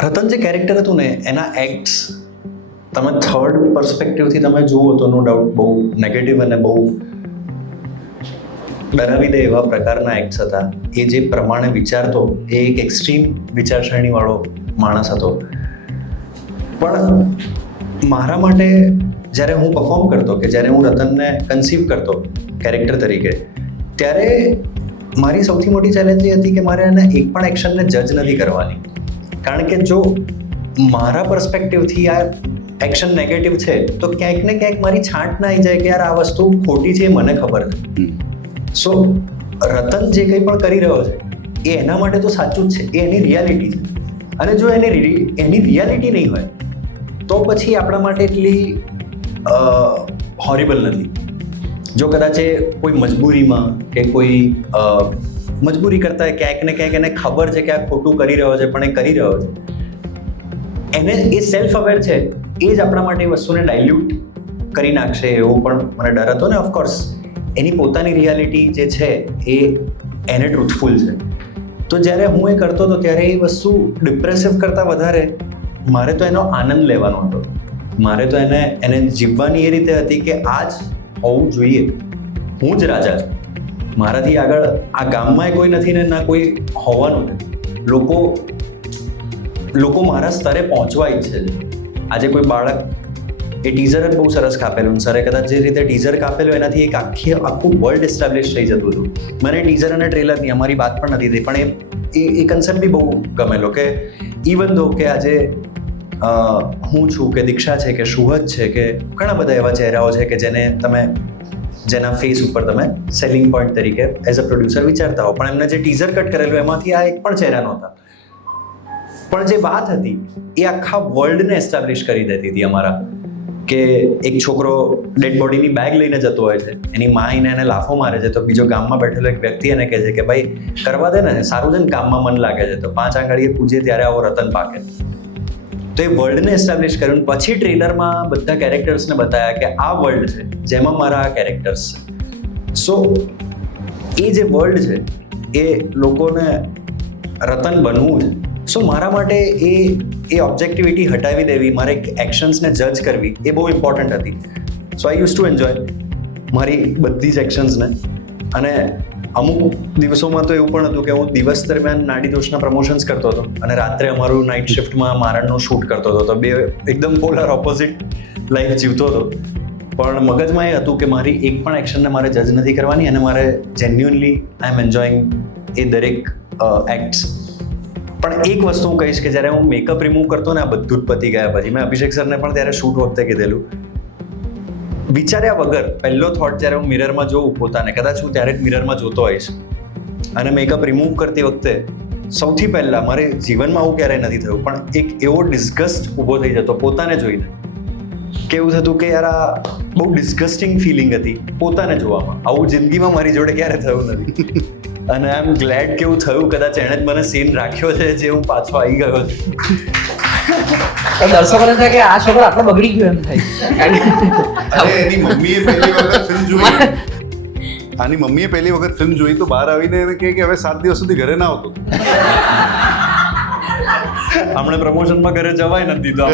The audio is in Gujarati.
રતન જે કેરેક્ટર હતું ને એના એક્ટ્સ તમે થર્ડ પર્સપેક્ટિવથી તમે જુઓ તો નો ડાઉટ બહુ નેગેટિવ અને બહુ ડરાવી દે એવા પ્રકારના એક્ટ્સ હતા. એ જે પ્રમાણે વિચારતો એ એક એક્સ્ટ્રીમ વિચારસરણીવાળો માણસ હતો. પણ મારા માટે જ્યારે હું પરફોર્મ કરતો કે જ્યારે હું રતનને કન્સીવ કરતો કેરેક્ટર તરીકે, ત્યારે મારી સૌથી મોટી ચેલેન્જ એ હતી કે મારે એને એક પણ એક્શનને જજ નથી કરવાની. કારણ કે જો મારા પર્સપેક્ટિવથી આ એક્શન નેગેટિવ છે તો ક્યાંક ને ક્યાંક મારી છાંટ ના આવી જાય કે યાર આ વસ્તુ ખોટી છે, મને ખબર છે. સો રતન જે કંઈ પણ કરી રહ્યો છે એ એના માટે તો સાચું જ છે, એ એની રિયાલિટી છે. અને જો એની રિયાલિટી નહીં હોય તો પછી આપણા માટે એટલી હોરિબલ નથી. જો કદાચ એ કોઈ મજબૂરીમાં કે કોઈ મજબૂરી કરતા ક્યાંક ને ક્યાંક એને ખબર છે કે આ ખોટું કરી રહ્યો છે પણ એ કરી રહ્યો છે, એને એ સેલ્ફ અવેર છે, એ જ આપણા માટે એ વસ્તુને ડાયલ્યુટ કરી નાખશે એવો પણ મને ડર હતો. ને ઓફકોર્સ એની પોતાની રિયાલિટી જે છે એ એને ટ્રુથફુલ છે. તો જ્યારે હું એ કરતો હતો ત્યારે એ વસ્તુ ડિપ્રેસિવ કરતાં વધારે મારે તો એનો આનંદ લેવાનો હતો. મારે તો એને જીવવાની એ રીતે હતી કે આ જ હોવું જોઈએ, હું જ રાજા છું, મારાથી આગળ આ ગામમાં કોઈ નથી ને ના કોઈ હોવાનું નથી. લોકો મારા સ્તરે પહોંચવા ઈચ્છે છે. આજે કોઈ બાળક એ ટીઝર જ બહુ સરસ કાપેલું, સરે કદાચ જે રીતે ટીઝર કાપેલું એનાથી એક આખું વર્લ્ડ એસ્ટાબ્લિશ થઈ જતું હતું. મને ટીઝર અને ટ્રેલરની અમારી વાત પણ નથી થઈ, પણ એ કન્સેપ્ટ બી બહુ ગમેલો કે ઇવન ધો કે આજે હું છું કે દીક્ષા છે કે સુહદ છે કે ઘણા બધા એવા ચહેરાઓ છે કે જેના ફેસ ઉપર તમે સેલિંગ પોઈન્ટ તરીકે એઝ અ પ્રોડ્યુસર વિચારતા હો, પણ એમને જે ટીઝર કટ કરેલું એમાંથી આ એક પણ ચહેરા નહોતા. પણ જે વાત હતી એ આખા વર્લ્ડને એસ્ટાબ્લિશ કરી દેતી હતી અમારા, કે એક છોકરો ડેડ બોડીની બેગ લઈને જતો હોય છે, એની મા એને લાફો મારે છે, તો બીજો ગામમાં બેઠેલો એક વ્યક્તિ એને કહે છે કે ભાઈ કરવા દે ને, સારું છે ને, કામમાં મન લાગે છે. તો 5 આંગળીએ પૂજે ત્યારે આવો રતન પાકે. તો એ વર્લ્ડને એસ્ટાબ્લિશ કર્યું. પછી ટ્રેલરમાં બધા કેરેક્ટર્સને બતાવ્યા કે આ વર્લ્ડ છે જેમાં મારા આ કેરેક્ટર્સ છે. સો એ જે વર્લ્ડ છે એ લોકોને રતન બનવું છે. સો મારા માટે એ ઓબ્જેક્ટિવિટી હટાવી દેવી, મારે એક્શન્સને જજ કરવી એ બહુ ઇમ્પોર્ટન્ટ હતી. સો આઈ યુઝ ટુ એન્જોય મારી બધી જ એક્શન્સને. અને અમુક દિવસોમાં તો એવું પણ હતું કે હું દિવસ દરમિયાન નાડી દોષના પ્રમોશન્સ કરતો હતો અને રાત્રે અમારું નાઇટ શિફ્ટમાં મારણનું શૂટ કરતો હતો. તો બે એકદમ પોલર ઓપોઝિટ લાઈફ જીવતો હતો. પણ મગજમાં એ હતું કે મારી એક પણ એક્શનને મારે જજ નથી કરવાની અને મારે જેન્યુઅનલી આઈ એમ એન્જોઈંગ એ દરેક એક્ટ્સ. પણ એક વસ્તુ હું કહીશ કે જ્યારે હું મેકઅપ રિમૂવ કરતો ને આ બધું જ પતી ગયા પછી, મેં અભિષેક સરને પણ ત્યારે શૂટ વખતે કીધેલું, વિચાર્યા વગર પહેલો થોટ જ્યારે હું મિરરમાં જોઉં પોતાને, કદાચ હું ત્યારે જ મિરરમાં જોતો હોઈશ અને મેકઅપ રિમૂવ કરતી વખતે સૌથી પહેલાં મારે જીવનમાં આવું ક્યારેય નથી થયું, પણ એક એવો ડિસ્ગસ્ટ ઊભો થઈ જતો પોતાને જોઈને. કેવું થતું કે યાર આ બહુ ડિસ્ગસ્ટિંગ ફિલિંગ હતી પોતાને જોવામાં. આવું જિંદગીમાં મારી જોડે ક્યારે થયું નથી. અને આઈ એમ ગ્લેડ કે એવું થયું. કદાચ એણે જ મને સીન રાખ્યો છે જે હું પાછો આવી ગયો છું. દર્શકોને થાય કે આ છોકરો આટલો બગડી ગયો એમ થાય. એની મમ્મીએ પહેલી વખત ફિલ્મ જોઈ, આની મમ્મીએ પહેલી વખત ફિલ્મ જોઈ તો બહાર આવીને એને કહે કે હવે 7 દિવસ સુધી ઘરે ના આવતો. હમણાં પ્રમોશનમાં ઘરે જવાય નથી દીધો.